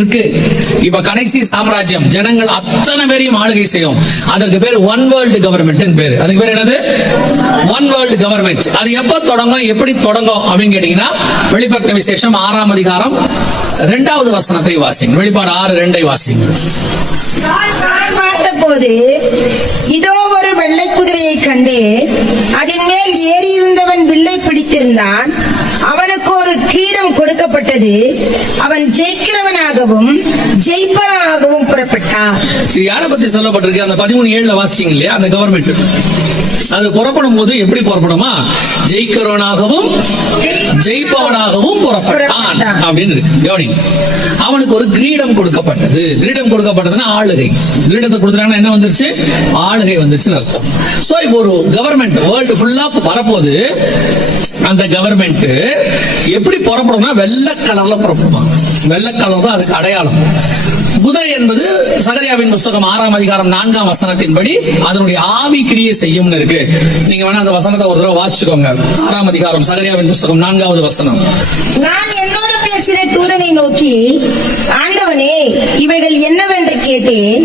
இருக்கு. இப்ப கடைசி சாம்ராஜ்யம் ஜனங்கள் அத்தனை பேரையும் ஆளுகை செய்யும். அதற்கு பேர் ஒன் வேர்ல்டு கவர்மெண்ட் பேரு. அதுக்கு பேர் என்னது? One world government. அது எப்ப தொடங்கும், எப்படி தொடங்கும் அப்படின்னு கேட்டீங்கன்னா, வெளிப்படுத்தின விசேஷம் 6ஆம் அதிகாரம் 2வது வசனத்தை வாசிங்க. வெளிப்பாடு 6:2 வாசிங்க. பார்த்தபோது இதோ ஒரு வெள்ளை குதிரையை கண்டு, அதன் மேல் ஏறி இருந்தவன் வில்லை பிடித்திருந்தான். அவனுக்கு ஒரு கிரீடம் கொடுக்கப்பட்டது. அவன் ஜெயிக்கிறவனாகவும் ஜெயிப்பவனாகவும் புறப்பட்டான். இது யாரை பத்தி சொல்லப்பட்டிருக்கு? அந்த 13:7 வாசிங்க இல்லையா? அந்த கவர்மெண்ட் அது புறப்படும் போது எப்படி புறப்படுமா? ஜெயிக்கிறவனாகவும் ஜெயிப்பவனாகவும் புறப்பட்டான் அப்படின்னு கவனி. அவனுக்கு ஒரு கிரீடம் கொடுக்கப்பட்டது. கிரீடம் கொடுக்கப்பட்டதுன்னா ஆளுகை. கிரீடத்தை கொடுத்தாங்கன்னா என்ன வந்துருச்சு? ஆளுகை வந்துருச்சுன்னு அர்த்தம். சோ இப்போ ஒரு கவர்மெண்ட் வேர்ல்டு ஃபுல்லா வரப்போது. அந்த கவர்மெண்ட் எப்படி புறப்படும்னா வெள்ளை கலர்ல புறப்படுமா. வெள்ளை கலர் தான் அதுக்கு அடையாளம். குதிரை என்பது சகரியாவின் புத்தகம் 6ஆம் அதிகாரம் 4ஆம் வசனத்தின்படி அதனுடைய ஆவி கிரியை செய்யும்னு இருக்கு. நீங்க வேணா அந்த வசனத்தை ஒரு தடவை வாசிச்சுக்கோங்க. 6ஆம் அதிகாரம் சகரியாவின் புத்தகம் 4வது வசனம். நான் என்னோட பேசின தூதனை நோக்கி, ஆண்டவனே இவைகள் என்னவென்று கேட்டேன்.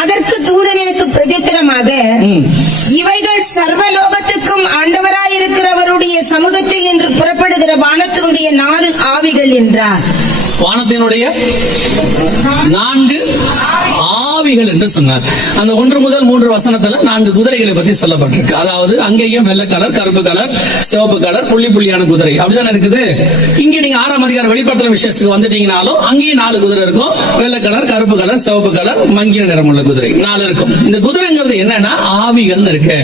அதற்கு தூதன் எனக்கு பிரதித்திரமாக, இவைகள் சர்வலோகத்துக்கும் ஆண்டவராயிருக்கிறவருடைய சமூகத்தில் நின்று புறப்படுகிற வானத்தினுடைய 4 ஆவிகள் என்றார். வானத்தினுடைய 4 ஆவிகள் என்று சொன்னார். அந்த 1 முதல் 3 வசனத்துல 4 குதிரைகளை பத்தி சொல்லப்பட்டிருக்கு. அதாவது அங்கேயும் வெள்ளை கலர், கருப்பு கலர், சிவப்பு கலர், புள்ளி புள்ளியான குதிரை அப்படிதானே இருக்குது. இங்க நீங்க 6ஆம் அதிகாரம் வெளிப்படுத்துற விசேஷத்துக்கு வந்துட்டீங்கனாலும் அங்கேயும் 4 குதிரை இருக்கும். வெள்ளை கலர், கருப்பு கலர், சிவப்பு கலர், மங்கிய நிறமுள்ள குதிரை 4 இருக்கும். இந்த குதிரைங்கிறது என்னன்னா ஆவிகள் இருக்கு.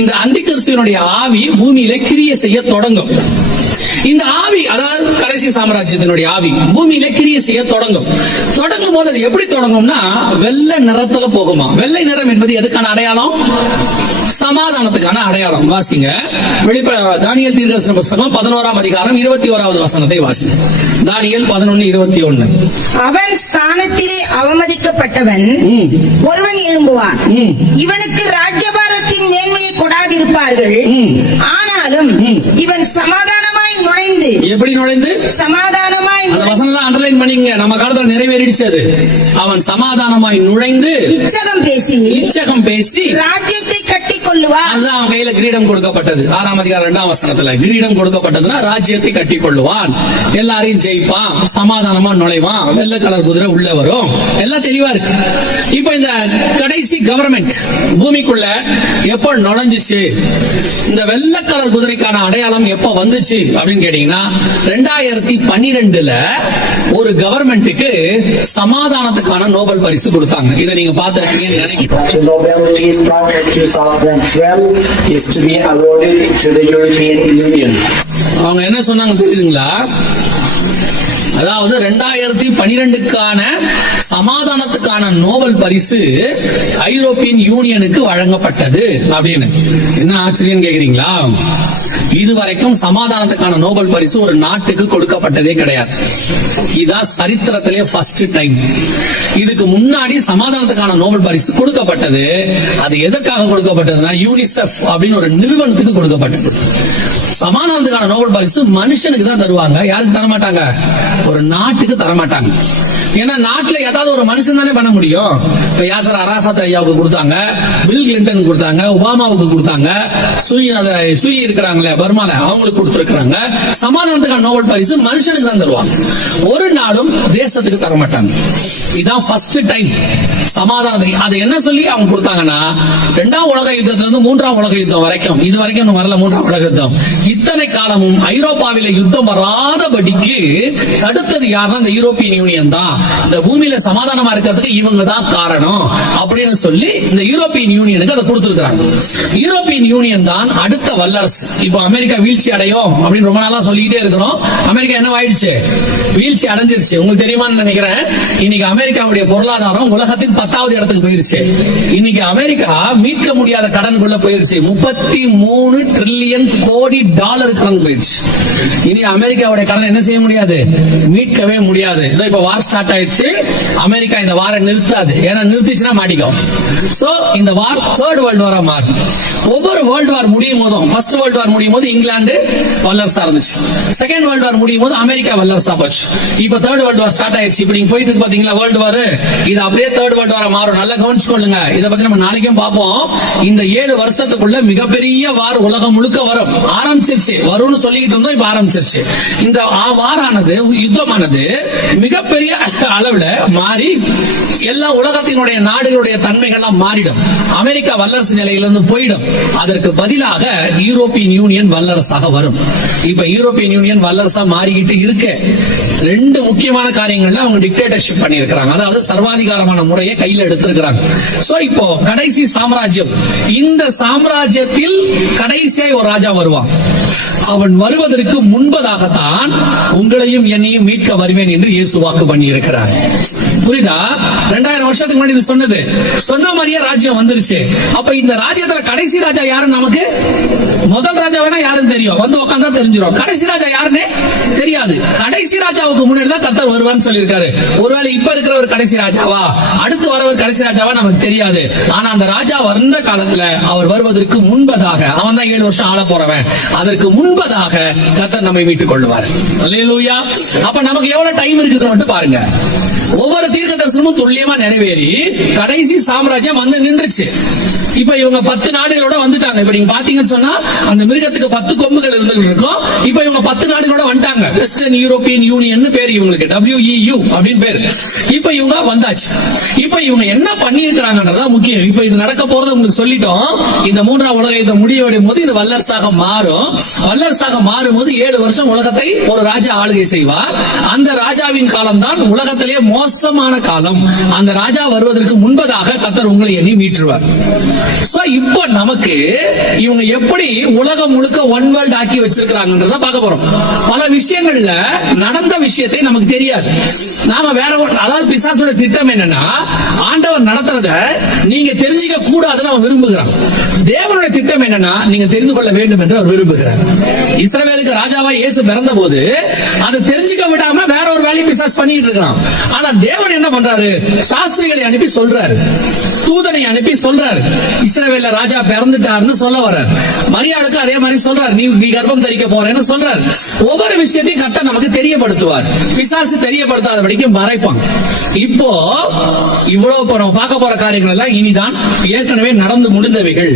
இந்த அந்திகிறிஸ்துவினுடைய ஆவி பூமியில கிரியை செய்ய தொடங்கும். இந்த ஆவி, அதாவது கடைசி சாம்ராஜ்யத்தினுடைய ஆவி பூமியில கிரியை செய்ய தொடங்கும் போது அது எப்படி தொடங்கும்னா வெள்ளை நிறத்துல போகுமா. வெள்ளை நிறம் என்பது எதுக்கான அடையாளம்? சமாதானத்துக்கான அடையாளம். வாசிங்க தானியேல் தீர்க்கதரிசன புத்தகம் 11ஆம் அதிகாரம் 21வது வசனத்தை வாசிங்க. தானியேல் 11:21. அவன் ஸ்தானத்திலே அவமதிக்கப்பட்டவன் ஒருவன் எழும்புவான். இவனுக்கு ராஜ்யபாரத்தின் மேன்மையை கொடாதிருப்பார்கள். ஆனாலும் இவன் சமாதானமாய் நுழைந்து. எப்படி நுழைந்து? சமாதானமாய். அந்த வசனத்தை அண்டர்லைன் பண்ணீங்க. நம்ம காலத்துல நிறைவேறிடுச்சு அது. அவன் சமாதானமாய் நுழைந்து இச்சகம் பேசி ராஜ்யத்தை கட்டி கொள்ளுவான். அதுதான் அவன் கையில கிரீடம் கொடுக்கப்பட்டது. 6ஆம் அதிகாரம் 2ஆம் வசனத்துல கிரீடம் கொடுக்கப்பட்டதுன்னா ராஜ்யத்தை கட்டி கொள்ளுவான், எல்லாரையும் ஜெயிப்பான், சமாதானமா நுழைவான், வெள்ளை கலர் குதிரை உள்ள வரும், எல்லாம் தெளிவா இருக்கு. இப்ப இந்த கடைசி கவர்மெண்ட் பூமிக்குள்ள எப்ப நுழைஞ்சிச்சு, இந்த வெள்ளை கலர் குதிரைக்கான அடையாளம் எப்ப வந்துச்சு அப்படின்னு கேட்டீங்கன்னா 2012 ஒரு கவர்மெண்ட்டுக்கு சமாதானத்துக்கான நோபல் பரிசு கொடுத்தாங்க. இதை நீங்க பாத்துருக்கீங்கன்னு நினைக்கிறேன். Nobel Peace Prize for 2012 is to be awarded to the European Union. அவங்க என்ன சொன்னாங்க தெரியுதுங்களா? அதாவது 2012க்கான சமாதானத்துக்கான நோபல் பரிசு ஐரோப்பியன் யூனியனுக்கு வழங்கப்பட்டது அப்படின்னு. என்ன ஆச்சரியம் கேக்குறீங்களா? இதுவரைக்கும் சமாதானத்துக்கான நோபல் பரிசு ஒரு நாட்டுக்கு கொடுக்கப்பட்டதே கிடையாது. இதான் சரித்திரத்திலே ஃபர்ஸ்ட் டைம். இதுக்கு முன்னாடி சமாதானத்துக்கான நோபல் பரிசு கொடுக்கப்பட்டது. அது எதற்காக கொடுக்கப்பட்டதுன்னா யூனிசெஃப் அப்படின்னு ஒரு நிறுவனத்துக்கு கொடுக்கப்பட்டது. சமாதானத்துக்கான நோபல் பரிசு மனுஷனுக்கு தான் தருவாங்க. யாருக்கு தரமாட்டாங்க? ஒரு நாட்டுக்கு தரமாட்டாங்க. ஏன்னா நாட்டுல ஏதாவது ஒரு மனுஷன் தானே பண்ண முடியும். இப்ப யாசர் அராஃபத் ஐயாவுக்கு கொடுத்தாங்க, பில் கிளின்டன் கொடுத்தாங்க, ஒபாமாவுக்கு கொடுத்தாங்க, சுயி இருக்கிறாங்களே பர்மால அவங்களுக்கு கொடுத்திருக்கிறாங்க. சமாதானத்துக்கான நோபல் பரிசு மனுஷனுக்கு தான் தருவாங்க, ஒரு நாடும் தேசத்துக்கு தரமாட்டாங்க. இதான் ஃபர்ஸ்ட் டைம் சமாதானத்தை. அது என்ன சொல்லி அவங்க கொடுத்தாங்கன்னா 2ஆம் உலக யுத்தத்துல இருந்து 3ஆம் உலக யுத்தம் வரைக்கும், இது வரைக்கும் இன்னும் வரல 3ஆம் உலக யுத்தம், இத்தனை காலமும் ஐரோப்பாவில யுத்தம் வராதபடிக்கு தடுத்தது யாருன்னா இந்த யூரோப்பியன் யூனியன் தான். இந்த பூமியில சமாதானமா இருக்கிறதுக்கு இவங்க தான் காரணம் அப்படின்னு சொல்லி இந்த யூரோப்பியன் யூனியனுக்கு அதை கொடுத்திருக்காங்க. யூரோப்பியன் யூனியன் தான் அடுத்த வல்லரசு. இப்போ அமெரிக்கா வீழ்ச்சி அடையும் அப்படின்னு ரொம்ப நாளா சொல்லிட்டே இருக்கிறோம். அமெரிக்கா என்ன ஆயிடுச்சு? வீழ்ச்சி அடைஞ்சிருச்சு. உங்களுக்கு தெரியுமான்னு நினைக்கிறேன். இன்னைக்கு அமெரிக்காவுடைய பொருளாதாரம் உலகத்தின் 10வது இடத்துக்கு போயிருச்சு. இன்னைக்கு அமெரிக்கா மீட்க முடியாத கடனுக்குள்ள போயிருச்சு. $33 டிரில்லியன் கோடி டாலர் கடன் போயிடுச்சு. இனி அமெரிக்காவுடைய கடன் என்ன செய்ய முடியாது, மீட்கவே முடியாது. இப்ப வார் ஸ்டார்ட் ஆயிடுச்சு. அமெரிக்கா இந்த வாரை நிறுத்தாது, ஏன்னா நிறுத்திச்சுன்னா மாட்டிக்கும். சோ இந்த வார் தேர்ட் வேர்ல்டு வாரா மாறும். ஒவ்வொரு வேர்ல்டு வார் முடியும் போதும், ஃபர்ஸ்ட் வேர்ல்டு வார் முடியும் போது இங்கிலாந்து வல்லரசா இருந்துச்சு, செகண்ட் வேர்ல்டு வார் முடியும் போது அமெரிக்கா வல்லரசா போச்சு. இப்ப தேர்ட் வேர்ல்டு வார் ஸ்டார்ட் ஆயிடுச்சு. இப்ப நீங்க போயிட்டு பாத்தீங்களா வேர்ல்டு வார், இது அப்படியே தேர்ட் வேர்ல்டு வாரா மாறும். நல்லா கவனிச்சுக்கொள்ளுங்க. இதை பத்தி நம்ம நாளைக்கும் பார்ப்போம். இந்த 7 வருஷத்துக்குள்ள மிகப்பெரிய வார் உலகம் முழுக்க வரும். ஆரம்பிச்சிருச்சு, வரும்னு சொல்லிக்கிட்டு இருந்தோம், இப்ப ஆரம்பிச்சிருச்சு. இந்த வாரானது, யுத்தமானது மிகப்பெரிய அளவுல மாறி எல்லா உலகத்தினுடைய நாடுகளுடைய தன்மைகள்லாம் மாறிடும். அமெரிக்கா வல்லரசு நிலையிலிருந்து போயிடும். அதற்கு பதிலாக யூரோப்பியன் யூனியன் வல்லரசாக வரும். இப்ப யூரோப்பியன் யூனியன் வல்லரசா மாறிக்கிட்டு இருக்க 2 முக்கியமான காரியங்கள்ல அவங்க டிக்டேட்டர்ஷிப் பண்ணி இருக்கிறாங்க. அதாவது சர்வாதிகாரமான முறையை கையில எடுத்திருக்கிறாங்க. சோ இப்போ கடைசி சாம்ராஜ்யம், இந்த சாம்ராஜ்யத்தில் கடைசியாய் ஒரு ராஜா வருவான். அவன் வருவதற்கு முன்பதாகத்தான் உங்களையும் என்னையும் மீட்க வருவேன் என்று இயேசு வாக்கு பண்ணி இருக்கிறார். புரியுதா? 2000 வருஷத்துக்கு முன்னாடி இது சொன்ன மாதிரியே ராஜ்யம் வந்துருச்சு. அப்ப இந்த ராஜ்யத்துல கடைசி ராஜா யாருன்னு நமக்கு, முதல் ராஜா வேணா யாருன்னு தெரியும், வந்து உட்காந்தா தெரிஞ்சிடும். கடைசி ராஜா யாருன்னு தெரியாது. கடைசி ராஜாவுக்கு முன்னாடி தான் கர்த்தர் வருவான்னு சொல்லியிருக்காரு. ஒருவேளை இப்ப இருக்கிற ஒரு கடைசி ராஜாவா, அடுத்து வரவர் கடைசி ராஜாவா நமக்கு தெரியாது. ஆனா அந்த ராஜா வந்த காலத்துல அவர் வருவதற்கு முன்பதாக, அவன் தான் 7 வருஷம் ஆள போறவன், அதற்கு முன்பதாக கர்த்தர் நம்மை மீட்டுக் கொள்வார். அல்லேலூயா. அப்ப நமக்கு எவ்வளவு டைம் இருக்குதுன்னு பாருங்க. ஒவ்வொரு தீர்க்க தரிசனமும் துல்லியமா நிறைவேறி கடைசி சாம்ராஜ்யம் வந்து நின்றுச்சு. இப்ப இவங்க 10 நாடுகளோட வந்துட்டாங்க. இப்ப நீங்க பாத்தீங்கன்னு சொன்னா அந்த மிருகத்துக்கு 10 கொம்புகள் இருக்கும். இப்ப இவங்க 10 நாடுகளோட வந்துட்டாங்க. வெஸ்டர்ன் யூரோப்பியன் யூனியன் பேர் இவங்களுக்கு, WEU அப்படின்னு பேரு. இப்ப இவங்க வந்தாச்சு. இப்ப இவங்க என்ன பண்ணி இருக்கிறாங்கன்றதா முக்கியம். இப்ப இது நடக்க போறது உங்களுக்கு சொல்லிட்டோம். இந்த 3ஆம் உலக யுத்தம் முடிவடையும் போது இது வல்லரசாக மாறும். வல்லரசாக மாறும் போது 7 வருஷம் உலகத்தை ஒரு ராஜா ஆளுகை செய்வார். அந்த ராஜாவின் காலம் தான் உலகத்திலேயே மோசமான காலம். அந்த ராஜா வருவதற்கு முன்பதாக கர்த்தர் உங்களை எண்ணி மீட்டுருவார். இப்போ நமக்கு இவங்க எப்படி உலகம் முழுக்க ஒன் வேர்ல்ட் ஆக்கி வச்சிருக்காங்கன்றத பார்க்க போறோம். பல விஷயங்கள்ல நடந்த விஷயத்தை நமக்கு தெரியாது. நாம வேற, அதாவது பிசாசோட திட்டம் என்னன்னா, ஆண்டவர் நடத்துறத நீங்க தெரிஞ்சுக்க கூடாதுன்னு அவன் விரும்புகிறான். தேவனுடைய திட்டம் என்னன்னா, நீங்க தெரிந்து கொள்ள வேண்டும் என்று அவர் விரும்புகிறார். இஸ்ரவேலுக்கு ராஜாவா இயேசு பிறந்த போது அதை தெரிஞ்சுக்க விடாம வேற ஒரு வேலையை பிசாசு பண்ணிட்டு இருக்கிறான். ஆனா தேவன் என்ன பண்றாரு, சாஸ்திரிகளை அனுப்பி சொல்றாரு, தூதனை அனுப்பி சொல்றாரு, இஸ்ரவேல்ல ராஜா பிறந்துட்டாருன்னு சொல்ல வர்றார். மரியாளுக்கு அதே மாதிரி சொல்றாரு, நீ கர்ப்பம் தரிக்க போறேன்னு சொல்றாரு. ஒவ்வொரு விஷயத்தையும் கர்த்தர் நமக்கு தெரியப்படுத்துவார். பிசாசு தெரியப்படுத்தாதபடிக்கு மறைப்பான். இப்போ இவ்வளவு நம்ம பார்க்க போற காரியங்கள் எல்லாம் இனிதான் ஏற்கனவே நடந்து முடிந்தவைகள்.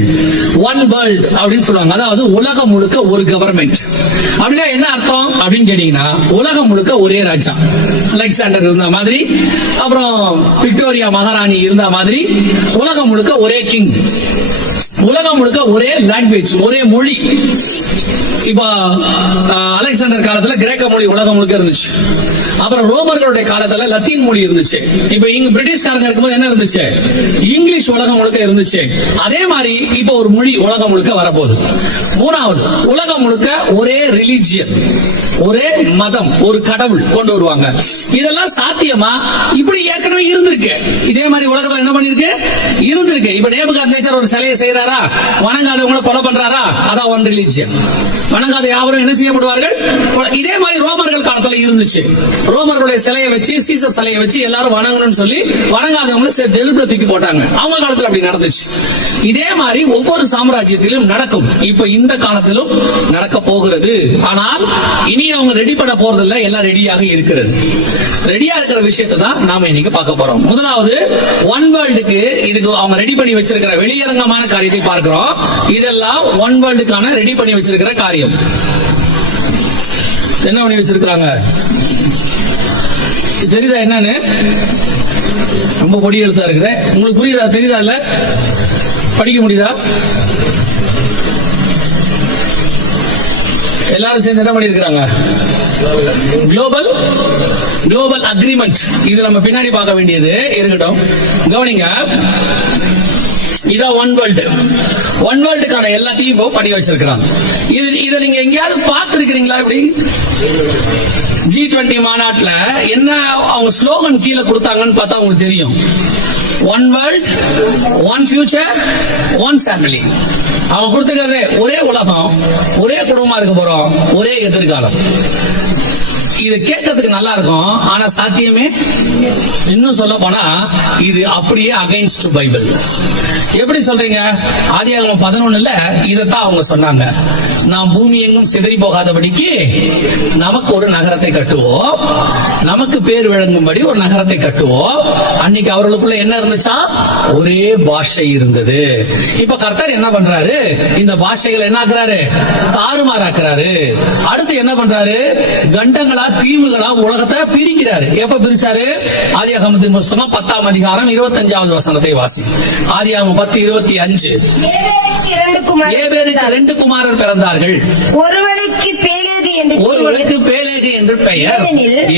ஒன் வேர்ல்ட் அப்படின்னு சொல்லுவாங்க. அதாவது உலகம் முழுக்க ஒரு கவர்மெண்ட். அப்படின்னா என்ன அர்த்தம் அப்படின்னு கேட்டீங்கன்னா, உலகம் முழுக்க ஒரே ராஜா. அலெக்சாண்டர் இருந்த மாதிரி, அப்புறம் விக்டோரியா மகாராணி இருந்த மாதிரி, உலகம் முழுக்க ஒரே கிங், உலகம் முழுக்க ஒரே லாங்குவேஜ், ஒரே மொழி. இப்ப அலெக்சாண்டர் காலத்துல கிரேக்க மொழி உலகம் முழுக்க இருந்துச்சு. அப்புறம் ரோமர்களுடைய காலத்துல லத்தீன் மொழி இருந்துச்சு. இப்ப இங்க பிரிட்டிஷ்காரங்க இருக்கும்போது என்ன இருந்துச்சு, இங்கிலீஷ் உலகம் முழுக்க இருந்துச்சு. அதே மாதிரி இப்ப ஒரு மொழி உலகம் முழுக்க வரப்போகுது. 3வது, உலகம் முழுக்க ஒரே ரிலிஜியன், ஒரே மதம், ஒரு கடவுள் கொண்டு வருவாங்க. இதெல்லாம் சாத்தியமா? இப்படி ஏற்கனவே இருந்திருக்கு. இதே மாதிரி உலகத்துல என்ன பண்ணிருக்கு, இருந்திருக்கு. இப்ப நேபுகாத்நேச்சர் ஒரு சிலையை செய்யறாரா, வணங்காதவங்களை கொலை பண்றாரா, அதான் ஒன் ரிலிஜியன். வணங்காத யாவரும் என்ன செய்யப்படுவார்கள். இதே மாதிரி ரோமர்கள் காலத்துல இருந்துச்சு. ரோமர்களுடைய சிலையை வச்சு, சீசர் சிலையை வச்சு எல்லாரும் வணங்கணும்னு சொல்லி வணங்காதவங்களை தெருப்புல தூக்கி போட்டாங்க. அவங்க காலத்துல அப்படி நடந்துச்சு. இதே மாதிரி ஒவ்வொரு சாம்ராஜ்யத்திலும் நடக்கும். இப்ப இந்த காலத்திலும் நடக்க போகிறது. ஆனால் இனி அவங்க ரெடி பண்ண போறதில்ல, எல்லாம் ரெடியாக இருக்கிறது. ரெடியா இருக்கிற விஷயத்தை தான் நாம இன்னைக்கு பார்க்க போறோம். முதலாவது, ஒன் வேர்ல்டுக்கு இதுக்கு அவங்க ரெடி பண்ணி வச்சிருக்கிற வெளியரங்கமான காரியத்தை பார்க்கிறோம். இதெல்லாம் ஒன் வேர்ல்டுக்கான ரெடி பண்ணி வச்சிருக்கிற காரியம். என்ன பண்ணி வச்சிருக்காங்க தெரியுதா? என்னன்னு ரொம்ப பொடி எழுத்தா இருக்குது. உங்களுக்கு புரியுதா? தெரியுதா? இல்ல படிக்க முடியுதா? எல்லாரும் சேர்ந்து என்ன பண்ணிருக்காங்க, குளோபல் அக்ரிமெண்ட். இது நம்ம பின்னாடி பார்க்க வேண்டியது இருக்கட்டும். கவனிங்க, இதான் ஒன் வேர்ல்டு. ஒன் வேர்ல்டுக்கான எல்லாத்தையும் இப்போ பண்ணி வச்சிருக்கிறாங்க. இதை நீங்க எங்கேயாவது பார்த்திருக்கிறீங்களா? இப்படி G20 மாநாட்டுல என்ன அவங்க ஸ்லோகன் கீழே கொடுத்தாங்கன்னு பார்த்தா உங்களுக்கு தெரியும். One world, one future, one family. அவங்க கொடுத்துக்கிறது ஒரே உலகம், ஒரே குடும்பமா இருக்க போறோம், ஒரே எதிர்காலம். இது கேட்கறதுக்கு நல்லா இருக்கும், ஆனா சாத்தியமே. இன்னும் சொல்ல போனா இது அப்படியே அகைன்ஸ்ட் பைபிள். எப்படி சொல்றீங்க? ஆதியாகமம் 11ல இதத்தான் அவங்க சொன்னாங்க. நாம் பூமி எங்கும் சிதறி போகாதபடிக்கு நமக்கு ஒரு நகரத்தை கட்டுவோம், நமக்கு பேர் விளங்கும்படி ஒரு நகரத்தை கட்டுவோம். அன்னைக்கு அவர்களுக்குள்ள என்ன இருந்துச்சா? ஒரே பாஷை இருந்தது. இப்ப கர்த்தர் என்ன பண்றாரு? இந்த பாஷைகளை என்ன ஆக்குறாரு? தாறுமாறாக்குறாரு. அடுத்து என்ன பண்றாரு? கண்டங்களா தீவுகளா உலகத்தை பிரிக்கிறாரு. எப்ப பிரிச்சாரு? ஆதியாகமத்தின் புத்தகம் 10ஆம் அதிகாரம் 25வது வசனத்தை வாசி. ஆதியாகமம் 10:25. ஏபேருக்கு 2 குமாரர் பிறந்தார்கள். ஒருவனுக்கு பேலேகு என்று பெயர்.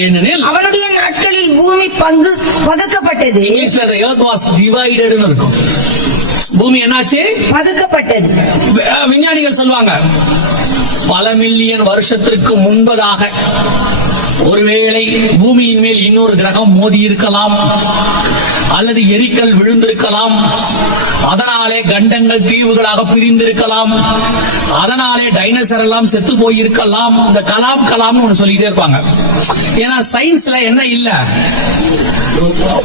ஏனெனில் அவனுடைய நாட்களில் பூமி பகுக்கப்பட்டது. இங்கிலீஷ்ல the earth was divided ன்னு இருக்கும். பூமி என்னாச்சு? பகுக்கப்பட்டது. விஞ்ஞானிகள் சொல்லுவாங்க, பல மில்லியன் வருஷத்திற்கு முன்பதாக ஒருவேளை பூமியின் மேல் இன்னொரு கிரகம் மோதி இருக்கலாம், அல்லது எரிக்கல் விழுந்திருக்கலாம், அதனாலே கண்டங்கள் தீவுகளாக பிரிந்திருக்கலாம், அதனாலே டைனோசர் எல்லாம் செத்து போயிருக்கலாம். இந்த கலாம்னு ஒண்ணு சொல்லிட்டே இருப்பாங்க. ஏன்னா சயின்ஸ்ல என்ன இல்ல?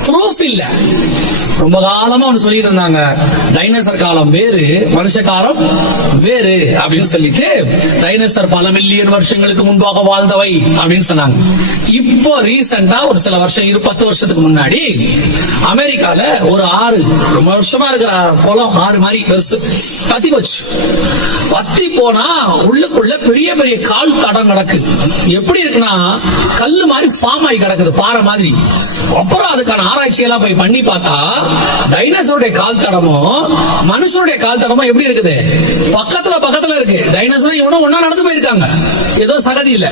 ப்ரூஃப் இல்ல. ரொம்ப காலமா ஒண்ணு சொல்லிட்டு இருந்தாங்க, டைனோசர் காலம் வேறு, மனுஷ காலம் வேறு அப்படின்னு சொல்லிட்டு, டைனோசர் பல மில்லியன் வருஷங்களுக்கு முன்பாக வாழ்ந்தவை அப்படின்னு சொன்னாங்க. இப்போ ரீசெண்டா ஒரு சில வருஷம் 10 வருஷத்துக்கு முன்னாடி அமெரிக்கால ஒரு ஆறு, ரொம்ப வருஷமா இருக்கிற குளம், ஆறு மாதிரி பெருசு, பத்தி போச்சு. பத்தி போனா உள்ளுக்குள்ள பெரிய பெரிய கால் தடம் கிடக்கு. எப்படி இருக்குன்னா கல்லு மாதிரி ஃபார்ம் ஆகி கிடக்குது, பாறை மாதிரி. அப்புறம் அதுக்கான ஆராய்ச்சி எல்லாம் போய் பண்ணி பார்த்தா டைனோசருடைய கால் தடமும் மனுஷனுடைய கால் தடமும் எப்படி இருக்குது? பக்கத்துல இருக்கு. டைனோசர் இவனும் ஒன்னா நடந்து போயிருக்காங்க, ஏதோ சகதி இல்ல.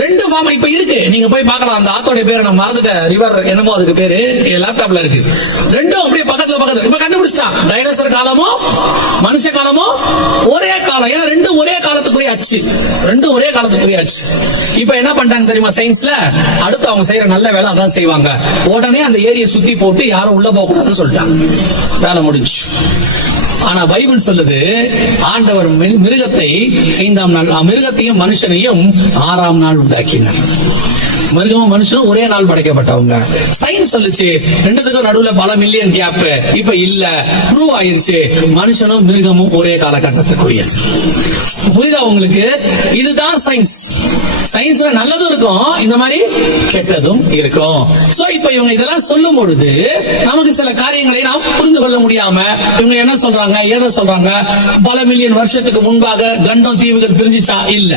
2 ஃபார்ம் இப்ப இருக்கு, நீங்க போய் பார்க்கலாம். அந்த ஆத்தோட பேரை நான் மறந்துட்டேன், ரிவர் என்னமோ அதுக்கு பேரு, லேப்டாப்ல இருக்கு. 2ம் அப்படியே பக்கத்துல இப்ப கண்டுபிடிச்சான். டைனோசர் காலமும் மனுஷ காலமும் ஒரே காலம். ஏன்னா 2 ஒரே காலத்துக்குரிய ஆச்சு, 2 ஒரே காலத்துக்குரிய ஆச்சு. இப்ப என்ன பண்றாங்க தெரியுமா சயின்ஸ்ல? அடுத்து அவங்க செய்யற நல்ல வேலை அதான் செய்வாங்க. உடனே அந்த ஏரியை சுத்தி போட்டு யாரும் உள்ள போக கூடாதுன்னு சொல்லிட்டாங்க. வேலை முடிஞ்சு. ஆனா பைபிள் சொல்லுது, ஆண்டவர் மிருகத்தை 5ஆம் நாள், மிருகத்தையும் மனுஷனையும் 6ஆம் நாள் உண்டாக்கினார். மிருகமும் மனுஷனும் ஒரே நாள் படைக்கப்பட்டவங்க. சயின்ஸ் சொல்லுச்சு 2த்துக்கும் நடுவுல பல மில்லியன் கேப். இப்ப இல்ல, ப்ரூவ் ஆயிருச்சு, மனுஷனும் மிருகமும் ஒரே காலகட்டத்துக்குரிய. புரியுதா உங்களுக்கு? இதுதான் சயின்ஸ். சயின்ஸ்ல நல்லதும் இருக்கும், இந்த மாதிரி கெட்டதும் இருக்கும். சோ இப்ப இவங்க இதெல்லாம் சொல்லும் பொழுது நமக்கு சில காரியங்களை நாம் புரிந்து கொள்ள முடியாம, இவங்க என்ன சொல்றாங்க, ஏதோ சொல்றாங்க, பல மில்லியன் வருஷத்துக்கு முன்பாக கண்டம் தீவுகள் பிரிஞ்சிச்சா? இல்ல.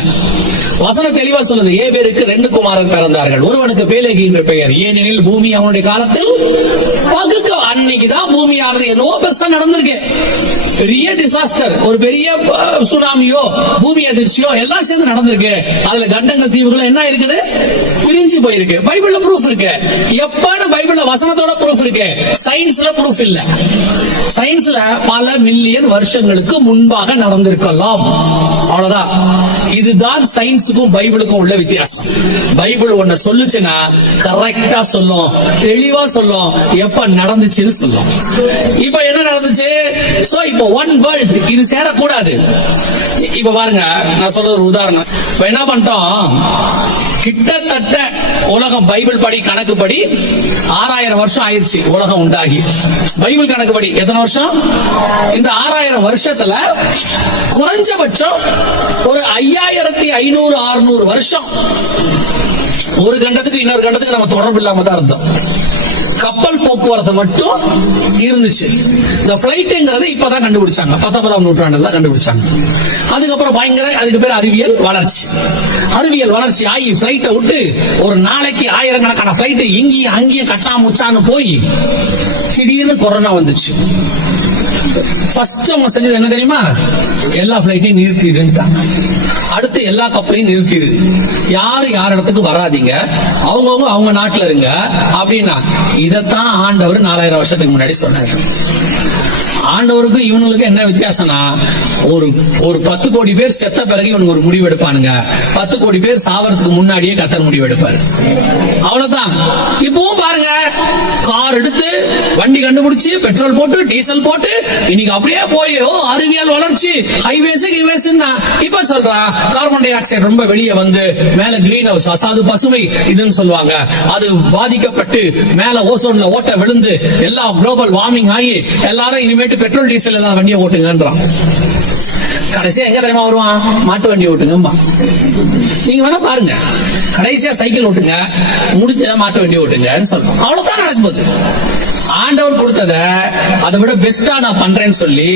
வசனம் தெளிவா சொல்லுது, ஏபேருக்கு 2 குமாரர் பிறந்தார்கள். ஒருவனுக்கு பேலேகு என்ற பெயர். ஏனெனில் பூமி அவனுடைய காலத்தில் அன்னைக்குதான் பூமியானது என்னவோ பெருசா நடந்திருக்கு. பெரிய டிசாஸ்டர், ஒரு பெரிய சுனாமியோ பூமி அதிர்ச்சியோ எல்லாம் சேர்ந்து நடந்திருக்கு. அதுல கண்டங்கள் தீவுகள் என்ன இருக்குது? பிரிஞ்சு போயிருக்கு. பைபிள்ல ப்ரூஃப் இருக்கு. எப்பன்னு பைபிள்ல வசனத்தோட ப்ரூஃப் இருக்கு. சயின்ஸ்ல ப்ரூஃப் இல்ல. சயின்ஸ்ல பல மில்லியன் வருஷங்களுக்கு முன்பாக நடந்திருக்கலாம், அவ்வளவுதான். இதுதான் சயின்ஸுக்கும் பைபிளுக்கும் உள்ள வித்தியாசம். பைபிள் ஒண்ணு சொல்லுச்சுன்னா கரெக்டா சொல்லும், தெளிவா சொல்லும், எப்ப நடந்துச்சுன்னு சொல்லும். இப்ப என்ன நடந்துச்சு? சோ இப்ப ஒன் வேர்ல்ட், இது சேரக்கூடாது. இப்ப பாருங்க, நான் சொல்ற ஒரு உதாரணம். இப்ப என்ன பண்ணிட்டோம், கிட்டத்தட்ட உலகம் பைபிள் படி கணக்குப்படி 6000 வருஷம் ஆயிருச்சு உலகம் உண்டாகி. பைபிள் கணக்குப்படி எத்தனை வருஷம்? இந்த 6000 வருஷத்துல குறைஞ்சபட்சம் ஒரு 5500-600 வருஷம் ஒரு கண்டத்துக்கு இன்னொரு கண்டத்துக்கு நம்ம தொடர்பு இல்லாம தான் இருந்தோம். கப்பல் போக்குவரத்து மட்டும் இருந்துச்சு. இந்த பிளைட்ங்கிறது இப்பதான் கண்டுபிடிச்சாங்க, 19ஆம் நூற்றாண்டுல தான் கண்டுபிடிச்சாங்க. அதுக்கப்புறம் பயங்கர, அதுக்கு பேர் அறிவியல் வளர்ச்சி ஆகி பிளைட்டை விட்டு ஒரு நாளைக்கு 1000கணக்கான பிளைட் இங்கேயும் அங்கேயும் கச்சா முச்சான்னு போய் திடீர்னு கொரோனா வந்துச்சு. ஃபர்ஸ்ட் அவங்க செஞ்சது என்ன தெரியுமா? எல்லா பிளைட்டையும் நிறுத்திடுட்டாங்க. அடுத்து எல்லா கப்பலையும் நிறுத்திடு, யாரு யார் இடத்துக்கு வராதீங்க, அவங்கவுங்க அவங்க நாட்டுல இருங்க அப்படின்னா. இதத்தான் ஆண்டவர் 4000 வருஷத்துக்கு முன்னாடி சொன்னார். ஆண்டவருக்கும் இவனுக்கும் என்ன வித்தியாசம்னா, ஒரு 10 கோடி பேர் செத்த பிறகு இவனுக்கு ஒரு முடிவு எடுப்பானுங்க. 10 கோடி பேர் சாவறதுக்கு முன்னாடியே கர்த்தர் முடிவு எடுப்பாரு. அவ்வளவுதான். இப்பவும் பாருங்க, கார் எடுத்து வண்டி கண்டுபிடிச்சு பெட்ரோல் போட்டு டீசல் போட்டு இன்னைக்கு அப்படியே போய் அறிவியல் வளர்ச்சி ஹைவேஸ் இப்ப சொல்றா கார்பன் டை ஆக்சைடு ரொம்ப வெளியே வந்து மேல கிரீன் ஹவுஸ், அசாது பசுமை இதுன்னு சொல்லுவாங்க, அது பாதிக்கப்பட்டு மேல ஓசோன்ல ஓட்ட விழுந்து எல்லாம் குளோபல் வார்மிங் ஆகி எல்லாரும் இனிமேட்டு பெட்ரோல் டீசல் எல்லாம் வண்டியை ஓட்டுங்கன்றான். கடைசியா எங்க தெரியுமா வருவான்? மாட்டு வண்டி ஓட்டுங்கம்பா. நீங்க வேணா பாருங்க, கடைசியா சைக்கிள் ஓட்டுங்க, முடிச்ச மாட்டு வண்டி ஓட்டுங்கன்னு சொல்றோம். அவ்வளவுதான் நடக்கும்போது ஆண்டவர் கொடுத்தத அதை விட பெஸ்டா நான் பண்றேன்னு சொல்லி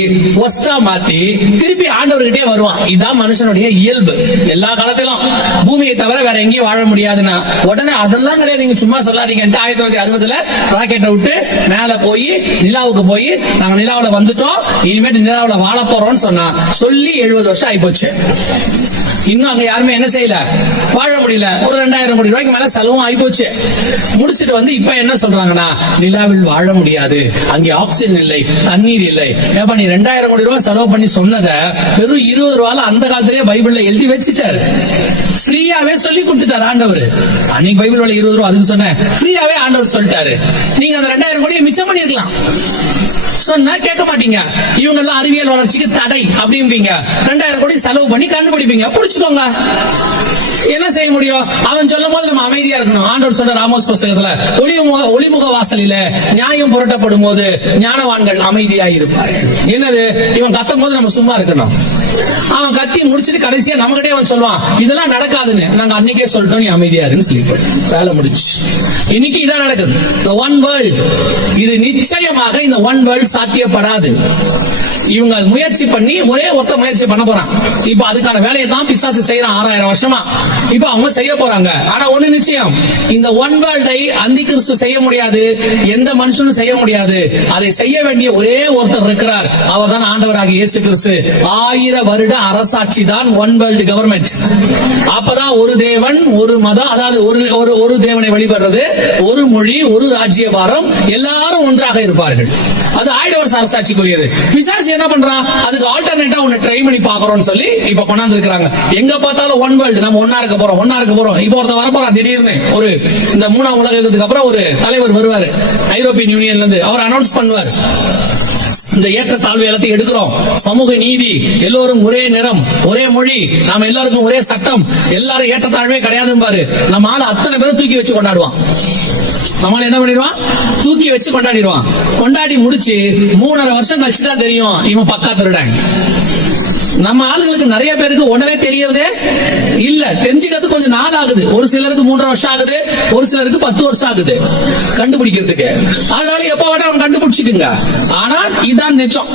ஒஸ்டா மாத்தி திருப்பி ஆண்டவர்கிட்டே வருவான். இதுதான் மனுஷனுடைய இயல்பு. எல்லா காலத்திலும் பூமியை தவிர வேற எங்கேயும் வாழ முடியாதுன்னா உடனே அதெல்லாம் கிடையாது, நீங்க சும்மா சொல்லாதீங்க. 1960 ராக்கெட்டை விட்டு மேல போய் நிலாவுக்கு போய் நாங்க நிலாவுல வந்துட்டோம், இனிமேட்டு நிலாவுல வாழ போறோம்னு சொன்னா சொல்லி 70 வருஷம் ஆயிப்போச்சு. இன்னும் அங்க யாருமே என்ன செய்யல, வாழ முடியல. ஒரு 2000 கோடி ரூபாய்க்கு மேல செலவும் ஆயிப்போச்சு. முடிச்சிட்டு வந்து இப்ப என்ன சொல்றாங்கன்னா, நிலாவில் வாழ முடியாது, அங்கே ஆக்சிஜன் இல்லை, தண்ணீர் இல்லை. ஏப்பா நீ 2000 கோடி ரூபாய் செலவு பண்ணி சொன்னத வெறும் 20 ரூபாய் அந்த காலத்திலேயே பைபிள்ல எழுதி வச்சுட்டாரு. ஃப்ரீயாவே சொல்லி கொடுத்துட்டாரு ஆண்டவர். அன்னைக்கு பைபிள் விலை 20 ரூபாய், அதுக்கு சொன்ன ஃப்ரீயாவே ஆண்டவர் சொல்லிட்டாரு. நீங்க அந்த 2000 கோடியை மிச்சம் பண்ணிருக்கலாம். சொன்னா கேட்க மாட்டீங்க. இவங்க எல்லாம் அறிவியல் வளர்ச்சிக்கு தடை அப்படிம்பீங்க. 2000 கோடி செலவு பண்ணி கண்டுபிடிப்பீங்க, புடிச்சுக்கோங்க. என்ன செய்ய முடியும்? அவன் சொல்லும் போது நம்ம அமைதியா இருக்கணும். ஆண்டவர் சொல்ற ராமோஸ் புஸ்தகத்துல, ஒளிமுக வாசலில நியாயம் புரட்டப்படும் போது ஞானவான்கள் அமைதியா இருப்பார். என்னது? இவன் கத்தும் போது நம்ம சும்மா இருக்கணும். அவன் கத்தி முடிச்சிட்டு கடைசியா நம்மகிட்டே அவன் சொல்லுவான், இதெல்லாம் நடக்காதுன்னு. நாங்க அன்னைக்கே சொல்லிட்டோம், நீ அமைதியா இருன்னு சொல்லி வேலை முடிச்சு. இன்னைக்கு இதான் நடக்குது. The one world. இது நிச்சயமாக இந்த ஒன் வேர்ல்ட் சாத்தியப்படாது. இவங்க முயற்சி பண்ணி ஒரே ஒருத்த முயற்சி பண்ண போறான். இப்ப அதுக்கான வேலையை தான் பிசாசு செய்யறான் 6000 வருஷமா. இப்ப அவங்க செய்ய போறாங்க. ஆனா ஒண்ணு நிச்சயம், இந்த ஒன் வேர்ல்டை அந்தி கிறிஸ்து செய்ய முடியாது, எந்த மனுஷனும் செய்ய முடியாது. அதை செய்ய வேண்டிய ஒரே ஒருத்தர் இருக்கிறார், அவர் தான் ஆண்டவராகிய இயேசு கிறிஸ்து. 1000 வருட அரசாட்சி தான் ஒன் வேர்ல்டு கவர்மெண்ட். அப்பதான் ஒரு தேவன், ஒரு மதம், அதாவது ஒரு தேவனை வழிபடுறது, ஒரு மொழி, ஒரு ராஜ்யபாரம், எல்லாரும் ஒன்றாக இருப்பார்கள். அது 1000 வருஷ அரசாட்சிக்குரியது. பிசாசு என்ன பண்றான்? அதுக்கு ஆல்டர்னேட்டா ஒன்னு ட்ரை பண்ணி பாக்குறோம்னு சொல்லி இப்ப கொண்டாந்து இருக்காங்க. எங்க பார்த்தாலும் ஒன் வேர்ல்டு, நம்ம ஒன்னா இருக்க போறோம். இப்ப ஒருத்த வரப்போறான் திடீர்னு. ஒரு இந்த 3ஆம் உலக யுத்தத்துக்கு அப்புறம் ஒரு தலைவர் வருவாரு ஐரோப்பியன் யூனியன்ல இருந்து. அவர் அனௌன்ஸ் பண்ணுவார், இந்த ஏற்றத்தாழ்வு எல்லாத்தையும் எடுக்கிறோம், சமூக நீதி, எல்லோரும் ஒரே நிறம், ஒரே மொழி, நாம எல்லாருக்கும் ஒரே சட்டம், எல்லாரும் ஏற்றத்தாழ்வே கிடையாதுன்னு பாரு. நம்ம ஆளு அத்தனை பேரும் தூக்கி வச்சு கொண்டாடுவான். நம்மள என்ன பண்ணிடுவான்? தூக்கி வச்சு கொண்டாடிடுவான். கொண்டாடி முடிச்சு 3.5 வருஷம் கழிச்சுதான் தெரியும் இவன் பக்கா திருடாங்க. நம்ம ஆளுங்களுக்கு நிறைய பேருக்கு உடனே தெரியறதே இல்ல. தெரிஞ்சுக்கிறது கொஞ்சம் நாள் ஆகுது. ஒரு சிலருக்கு 3.5 வருஷம் ஆகுது, ஒரு சிலருக்கு 10 வருஷம் ஆகுது கண்டுபிடிக்கிறதுக்கு. அதனால எப்ப வேணா அவன் கண்டுபிடிச்சுக்குங்க. ஆனா இதுதான் நிஜம்.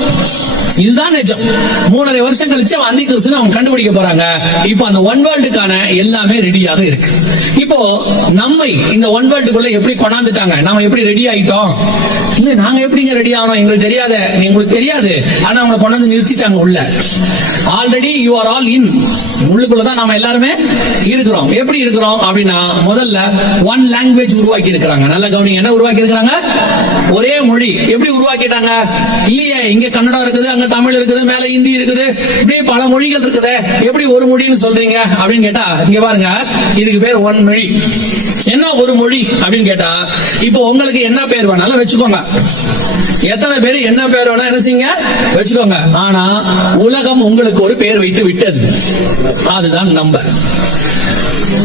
3.5 வருஷம் கழிச்சு அவன் அந்தி கிறிஸ்துன்னு அவங்க கண்டுபிடிக்க போறாங்க. இப்போ அந்த ஒன் வேர்ல்டுக்கான எல்லாமே ரெடியாக இருக்கு. இப்போ நம்மை இந்த ஒன் வேர்ல்டுக்குள்ள எப்படி கொண்டாந்துட்டாங்க, நாம எப்படி ரெடி ஆயிட்டோம்? இல்ல நாங்க எப்படிங்க ரெடி ஆனோம்? எங்களுக்கு தெரியாது. உங்களுக்கு தெரியாது, ஆனா அவங்களை கொண்டாந்து நிறுத்திட்டாங்க உள்ள. Already you are all in. உள்ளுக்குள்ளதான் நாம எல்லாருமே இருக்கிறோம். எப்படி இருக்கிறோம் அப்படின்னா, முதல்ல ஒன் லாங்குவேஜ் உருவாக்கி இருக்கிறாங்க. நல்ல கவனிங்க, என்ன உருவாக்கி இருக்கிறாங்க? ஒரே மொழி. எப்படி உருவாக்கிட்டாங்க? இல்லையே, இங்க கன்னடம் இருக்குது, அங்க தமிழ் இருக்குது, மேல ஹிந்தி இருக்குது, இப்படியே பல மொழிகள் இருக்குது. எப்படி ஒரு மொழின்னு சொல்றீங்க அப்படின்னு கேட்டா, இங்க பாருங்க, இதுக்கு பேர் ஒன் மொழி. என்ன ஒரு மொழி அப்படின்னு கேட்டா, இப்போ உங்களுக்கு என்ன பேர் வேணாலும் வச்சுக்கோங்க. எத்தனை பேர் என்ன பேர் வேணா என்ன செய்யுங்க வச்சுக்கோங்க. ஆனா உலகம் உங்களுக்கு ஒரு பேர் வைத்து விட்டது. அதுதான் நம்பர்.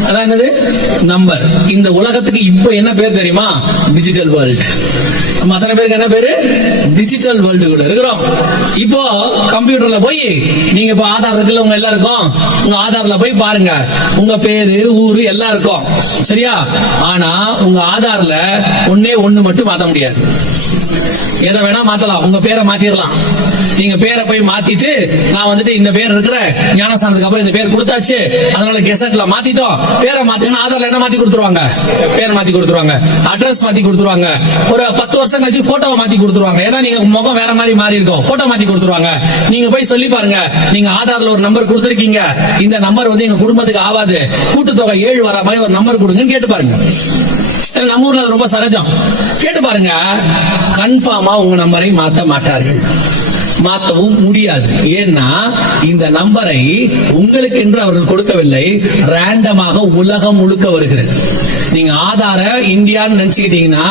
அதான் என்னது? நம்பர். இந்த உலகத்துக்கு இப்ப என்ன பேர் தெரியுமா? Digital world. நம்ம அத்தனை பேருக்கு என்ன பேரு? டிஜிட்டல் வேர்ல்டுக்குள்ள இருக்கிறோம். இப்போ கம்ப்யூட்டர்ல போய் நீங்க இப்ப ஆதார் இருக்குல்ல, உங்க எல்லாருக்கும் உங்க ஆதார்ல போய் பாருங்க, உங்க பேரு, ஊரு எல்லாம் இருக்கும், சரியா? ஆனா உங்க ஆதார்ல ஒண்ணு மட்டும் மாத்த முடியாது. எதை வேணா மாத்தலாம், உங்க பேரை மாத்திரலாம். நீங்க பேரை போய் மாத்திட்டு, நான் வந்துட்டு இந்த பேர் இருக்கிற ஞானஸ்தானத்துக்கு அப்புறம் இந்த பேர் கொடுத்தாச்சு, அதனால கெசட்ல மாத்திட்டோம், பேரை மாத்தினா ஆதார்ல என்ன மாத்தி கொடுத்துருவாங்க? பேரை மாத்தி கொடுத்துருவாங்க, அட்ரஸ் மாத்தி கொடுத்துருவாங்க, ஒரு 10 வருஷம் கழிச்சு போட்டோவை மாத்தி கொடுத்துருவாங்க. ஏன்னா நீங்க முகம் வேற மாதிரி மாறி இருக்கும், போட்டோ மாத்தி கொடுத்துருவாங்க. நீங்க போய் சொல்லி பாருங்க, நீங்க ஆதார்ல ஒரு நம்பர் கொடுத்திருக்கீங்க, இந்த நம்பர் வந்து எங்க குடும்பத்துக்கு ஆகாது, கூட்டுத்தொகை 7 வர மாதிரி ஒரு நம்பர் கொடுங்கன்னு கேட்டு பாருங்க. நம்ம ஊர்ல ரொம்ப சகஜம். கேட்டு பாருங்க, கன்ஃபார்மா உங்க நம்பரை மாத்த மாட்டார்கள், மாற்றவும் முடியாது. ஏன்னா இந்த நம்பரை உங்களுக்கு என்று அவர்கள் கொடுக்கவில்லை, ரேண்டமாக உலகம் முழுக்க வருகிறது. நீங்க ஆதார இந்தியான்னு நினைச்சுக்கிட்டீங்கன்னா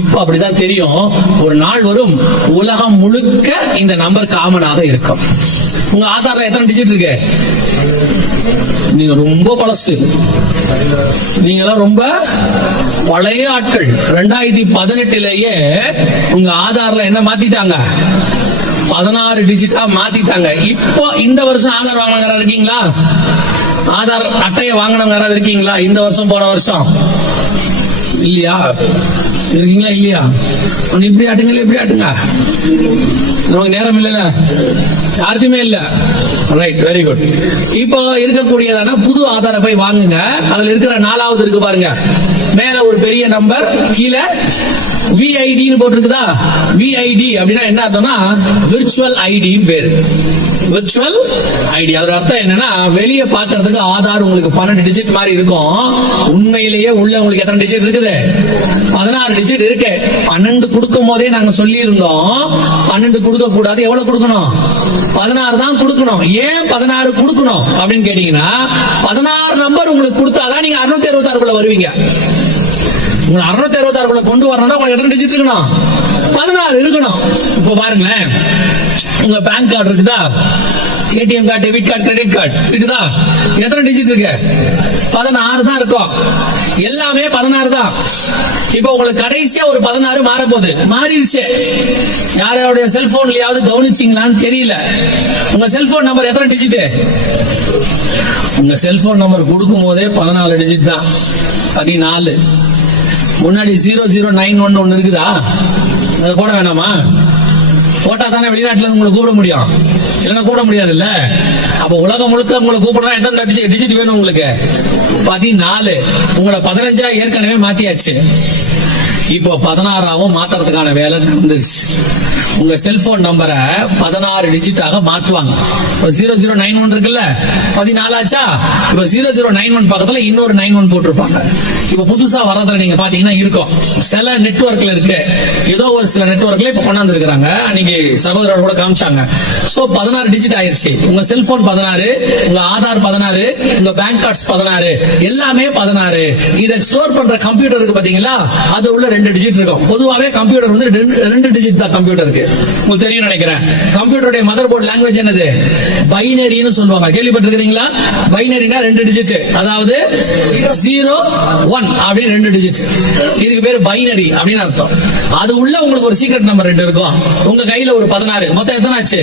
இப்ப அப்படிதான் தெரியும். ஒரு நாள் வரும் உலகம் முழுக்க இந்த நம்பர் காமனாக இருக்கும். உங்க ஆதார்ல எத்தனை டிஜிட் இருக்கு? நீங்க ரொம்ப பழசு, நீங்க எல்லாம் ரொம்ப பழைய ஆட்கள். 2018 உங்க ஆதார்ல என்ன மாத்திட்டாங்க? 16 டிஜிட்டா மாத்திட்டாங்க. இப்போ இந்த வருஷம் ஆதார் வாங்கினவங்க இருக்கீங்களா? ஆதார் அட்டையை வாங்கினவங்க யாராவது இருக்கீங்களா? இந்த வருஷம் போன வருஷம் இல்லையா? இருக்கீங்களா இல்லையா? இப்படி ஆட்டுங்க, இப்படி ஆட்டுங்க, நமக்கு நேரம் இல்ல, யாருக்குமே இல்ல. Right, very good. இப்போ இருக்கக்கூடியதான புது ஆதார போய் வாங்குங்க. அதுல இருக்கிற 4வது இருக்கு பாருங்க, மேல ஒரு பெரிய நம்பர், கீழே VID போட்டிருக்குதா? VID அப்படின்னா என்ன அர்த்தம்னா விர்ச்சுவல் ஐடி பேரு. விர்ச்சுவல் ஐடி அதோட அர்த்தம் என்னன்னா, வெளியே பாக்குறதுக்கு ஆதார் உங்களுக்கு 12 டிஜிட் மாதிரி இருக்கும், உண்மையிலேயே உள்ள உங்களுக்கு எத்தனை டிஜிட் இருக்குது? 16 டிஜிட் இருக்கு. 12 கொடுக்கும் போதே நாங்க சொல்லி இருந்தோம், 12 கொடுக்க கூடாது. எவ்வளவு கொடுக்கணும்? 16 தான் கொடுக்கணும். ஏன் 16 கொடுக்கணும் அப்படின்னு கேட்டீங்கன்னா, 16 நம்பர் உங்களுக்கு கொடுத்தாதான் நீங்க 666 வருவீங்க. உங்களை 666 கொண்டு வரணும்னா உங்களுக்கு எத்தனை டிஜிட் இருக்கணும்? 14 இருக்கணும். இப்ப பாருங்களேன், உங்க பேங்க் கார்டு இருக்குதா? ATM card, debit card, credit card இருக்குதா? எத்தனை டிஜிட் இருக்கு? 16 தான் இருக்கும். எல்லாமே 16 தான். இப்ப உங்களுக்கு கடைசியா ஒரு 16 மாறப்போகுது. மாறிடுச்சு. யாரோடைய செல்போன்லயாவது கவனிச்சீங்களான்னு தெரியல. உங்க செல்போன் நம்பர் எத்தனை டிஜிட்? உங்க செல்போன் நம்பர் கொடுக்கும் போதே 14 டிஜிட் தான். 14 முன்னாடி 0091 ஒண்ணு இருக்குதா? அதை போட வேணாமா? போட்டா தானே வெளிநாட்டுல உங்களை கூப்பிட முடியும், இல்லைன்னா கூப்பிட முடியாது இல்ல. அப்ப உலகம் முழுக்க உங்களை கூப்பிடணும், எத்தனை டிஜிட் வேணும் உங்களுக்கு? 14. உங்களை 15 ஏற்கனவே மாத்தியாச்சு. இப்போ 16ஆவும் மாத்துறதுக்கான வேலை நடந்துருச்சு. உங்க செல்போன் நம்பரை 16 டிஜிட்டாக மாற்றுவாங்க. 0091 இருக்குல்ல, 14 ஆச்சா? இப்ப 0091 பக்கத்துல இன்னொரு 91 போட்டிருப்பாங்க. இப்ப புதுசா வரதுல நீங்க பாத்தீங்கன்னா இருக்கும், சில நெட்வொர்க்ல இருக்கு, ஏதோ ஒரு சில நெட்வொர்க்ல இப்ப கொண்டாந்து இருக்கிறாங்க. அன்னைக்கு சகோதரர் கூட காமிச்சாங்க. சோ 16 டிஜிட் ஆயிருச்சு. உங்க செல்போன் 16, உங்க ஆதார் 16, உங்க பேங்க் கார்ட்ஸ் 16, எல்லாமே 16. இதை ஸ்டோர் பண்ற கம்ப்யூட்டர் இருக்கு பாத்தீங்களா, அது உள்ள 2 டிஜிட் இருக்கும். பொதுவாவே கம்ப்யூட்டர் வந்து 2 டிஜிட் தான் கம்ப்யூட்டருக்கு. உங்களுக்கு தெரியும் நினைக்கிறேன். கம்ப்யூட்டருடைய மதர் போர்டு லாங்குவேஜ் என்னது? பைனரின்னு சொல்லுவாங்க. கேள்விப்பட்டிருக்கீங்களா? பைனரினா 2 டிஜிட், அதாவது 0 1 அப்படின்னு 2 டிஜிட். இதுக்கு பேரு பைனரி அப்படின்னு அர்த்தம். அது உள்ள உங்களுக்கு ஒரு சீக்ரெட் நம்பர் 2 இருக்கும். உங்க கையில ஒரு 16, மொத்தம் எத்தனை ஆச்சு?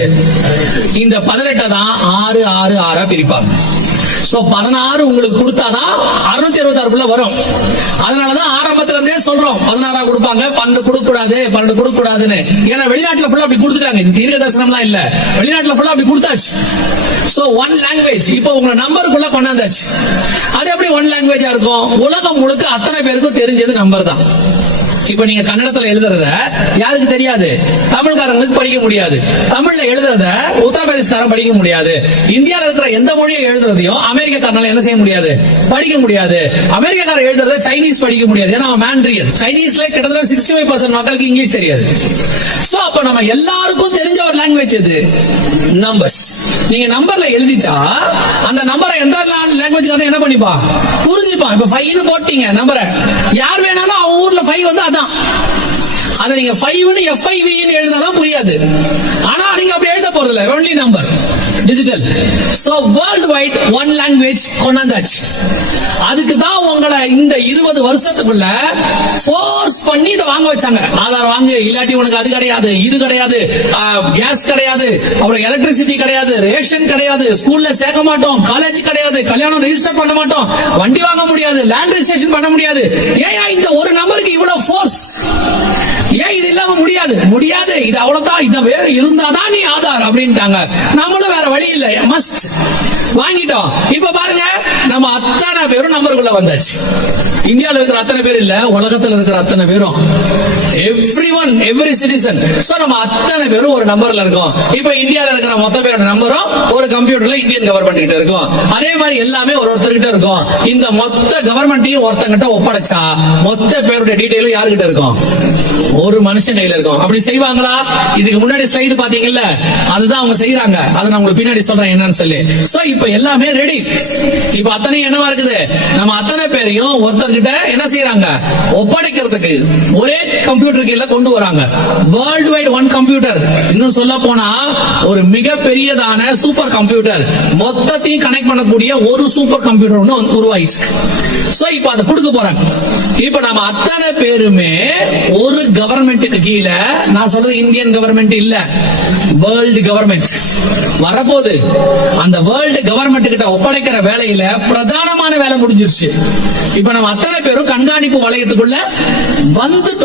இந்த 18 தான் 666 பிரிப்பாங்க. 16 உங்களுக்கு கொடுத்தாதான் 666 வரும். அதனாலதான் ஆரம்பத்துல இருந்தே சொல்றோம் 16 கொடுப்பாங்க, 12 கொடுக்க கூடாது, 12 கொடுக்க கூடாதுன்னு. ஏன்னா வெளிநாட்டுல ஃபுல்லா அப்படி கொடுத்துட்டாங்க. தீர்க்க தரிசனம்லாம் இல்ல, வெளிநாட்டுல ஃபுல்லா அப்படி கொடுத்தாச்சு. ஒன் லாங்குவேஜ் இப்போ உங்க நம்பருக்குள்ள கொண்டாந்தாச்சு. அது எப்படி ஒன் லாங்குவேஜா இருக்கும்? உலகம் முழுக்க அத்தனை பேருக்கும் தெரிஞ்சது நம்பர் தான். இப்ப நீங்க கன்னடத்துல எழுதுறத யாருக்கு தெரியாது? தமிழ்காரங்களுக்கு படிக்க முடியாது. தமிழ்ல எழுதுறத உத்தரப்பிரதேசக்காரன் படிக்க முடியாது. இந்தியாவில் இருக்கிற எந்த மொழியை எழுதுறதையும் அமெரிக்காரனால என்ன செய்ய முடியாது? படிக்க முடியாது. அமெரிக்காரன் எழுதுறத சைனீஸ் படிக்க முடியாது. ஏன்னா மேண்ட்ரியன். சைனீஸ்ல கிட்டத்தட்ட 65% மக்களுக்கு இங்கிலீஷ் தெரியாது. சோ அப்ப நம்ம எல்லாருக்கும் தெரிஞ்ச ஒரு லாங்குவேஜ் எது? நம்பர்ஸ். நீங்க நம்பர்ல எழுதிட்டா அந்த நம்பரை எந்த லாங்குவேஜ் என்ன பண்ணிப்பா? புரிஞ்சுப்பான். இப்ப 5 போட்டீங்க நம்பரை, யார் வேணாலும் அவன் ஊர்ல 5 வந்து அதான். அதை நீங்க 5 FIV எழுதினாதான் புரியாது. ஆனா நீங்க அப்படி எழுத போறதில்ல, only number digital. So worldwide one language கொண்டாந்தாச்சு. அதுக்கு தான் உங்களை இந்த 20 வருஷத்துக்குள்ள ஃபோர்ஸ் பண்ணி இதை வாங்க வச்சாங்க. ஆதார் வாங்கு, இல்லாட்டி உனக்கு அது கிடையாது, இது கிடையாது, கேஸ் கிடையாது, அப்புறம் எலக்ட்ரிசிட்டி கிடையாது, ரேஷன் கிடையாது, ஸ்கூல்ல சேர்க்க மாட்டோம், காலேஜ் கிடையாது, கல்யாணம் ரெஜிஸ்டர் பண்ண மாட்டோம், வண்டி வாங்க முடியாது, லேண்ட் ரெஜிஸ்ட்ரேஷன் பண்ண முடியாது. ஏன் இந்த ஒரு நம்பருக்கு இவ்வளவு ஃபோர்ஸ்? ஏன் இது இல்லாம முடியாது முடியாது, இது அவ்வளவுதான், இத வேற இருந்தாதான் நீ ஆதார் அப்படின்ட்டாங்க. நம்மளும் வேற வழி இல்ல, மஸ்ட் வாங்கிட்டோம். இப்ப பாருங்க, நம்ம அத்தனை பேரும் நம்பருக்குள்ள வந்தாச்சு. இந்தியாவில் இருக்கிற அத்தனை பேர் இல்ல, உலகத்தில் இருக்கிற அத்தனை பேரும், எவ்ரி சிட்டிசன். சோ நம்ம அத்தனை பேரும் ஒரு நம்பர்ல இருக்கோம். இப்ப இந்தியாவில் இருக்கிற மொத்த பேரோட நம்பரும் ஒரு கம்ப்யூட்டர்ல இந்தியன் கவர்மெண்ட் கிட்ட இருக்கும். அதே மாதிரி எல்லாமே ஒருத்தர்கிட்ட இருக்கும். இந்த மொத்த கவர்மெண்ட்டையும் ஒருத்தங்கிட்ட ஒப்படைச்சா மொத்த பேருடைய டீடைலும் யாருகிட்ட இருக்கும்? ஒரு மனுஷன் கையில இருக்கும். அப்படி செய்வாங்களா? இதுக்கு முன்னாடி ஸ்லைடு பாத்தீங்கல்ல, அதுதான் அவங்க செய்யறாங்க. அதை நான் உங்களுக்கு பின்னாடி சொல்றேன் என்னன்னு சொல்லி. சோ இப்ப எல்லாமே ரெடி. இப்ப அத்தனை என்னவா இருக்குது? நம்ம அத்தனை பேரையும் ஒருத்தர்கிட்ட என்ன செய்யறாங்க? ஒப்படைக்கிறதுக்கு ஒரே கம்ப்யூட்டர் கீழ கொண்டு வராங்க. World wide one computer. இன்னும் சொல்ல போனா ஒரு மிகப்பெரியதான சூப்பர் கம்ப்யூட்டர், மொத்தத்தையும் கனெக்ட் பண்ணக்கூடிய ஒரு சூப்பர் கம்ப்யூட்டர் ஒண்ணு உருவாயிடுச்சு. சோ இப்ப அதை கொடுக்க போறாங்க. இப்ப நம்ம அத்தனை பேருமே ஒரு கவர்மெண்ட்டுக்கு கீழே, நான் சொல்றது இந்தியன் கவர்மெண்ட் இல்ல, வேர்ல்டு கவர்மெண்ட் வரப்போகுது. அந்த வேர்ல்டு கவர்மெண்ட் கிட்ட ஒப்படைக்கிற வேலையில பிரதானமான வேலை முடிஞ்சிருச்சு. இப்ப நம்ம அத்தனை பேரும் கண்காணிப்பு வளையத்துக்குள்ள வந்துட்டோம்.